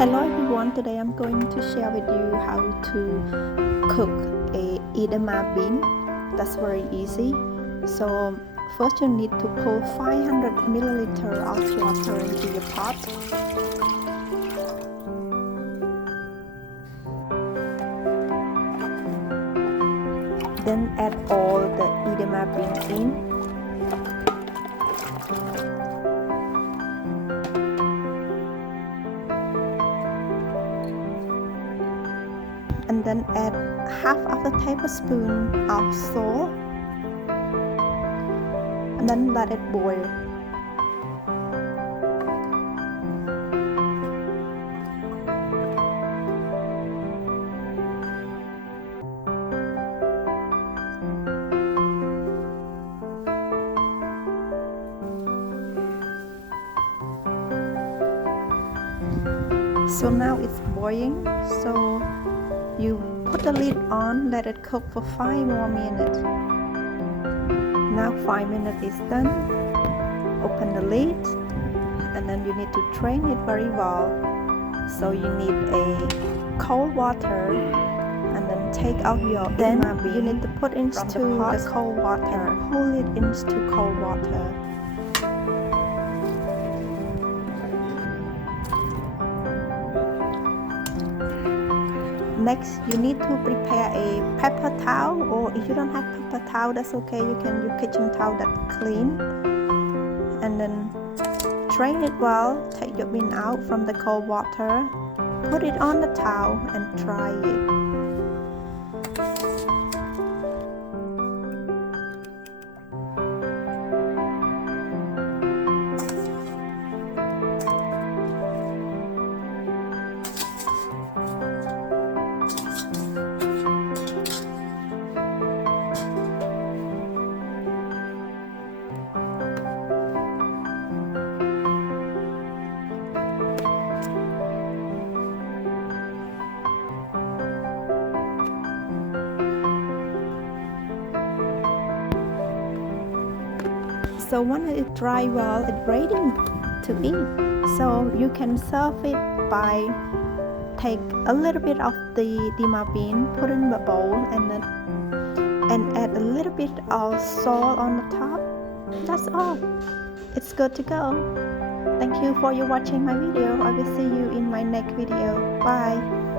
Hello everyone, today I'm going to share with you how to cook a edamame bean. That's very easy. So first you need to pour 500 milliliter of water into your pot. Then add all the edamame beans in. And then add half of a tablespoon of salt and then let it boil. So now it's boiling, so you put the lid on, let it cook for 5 more minutes. Now 5 minutes is done. Open the lid and then you need to drain it very well. So you need a cold water and then take out your edamame. You need to put into the cold water and pull it into cold water. Next, you need to prepare a paper towel, or if you don't have paper towel, that's okay. You can use kitchen towel that's clean. And then drain it well. Take your bean out from the cold water. Put it on the towel and dry it. So when it dry well, it's ready to eat. So you can serve it by take a little bit of the edamame bean, put in the bowl, and add a little bit of salt on the top. That's all. It's good to go. Thank you for watching my video. I will see you in my next video. Bye.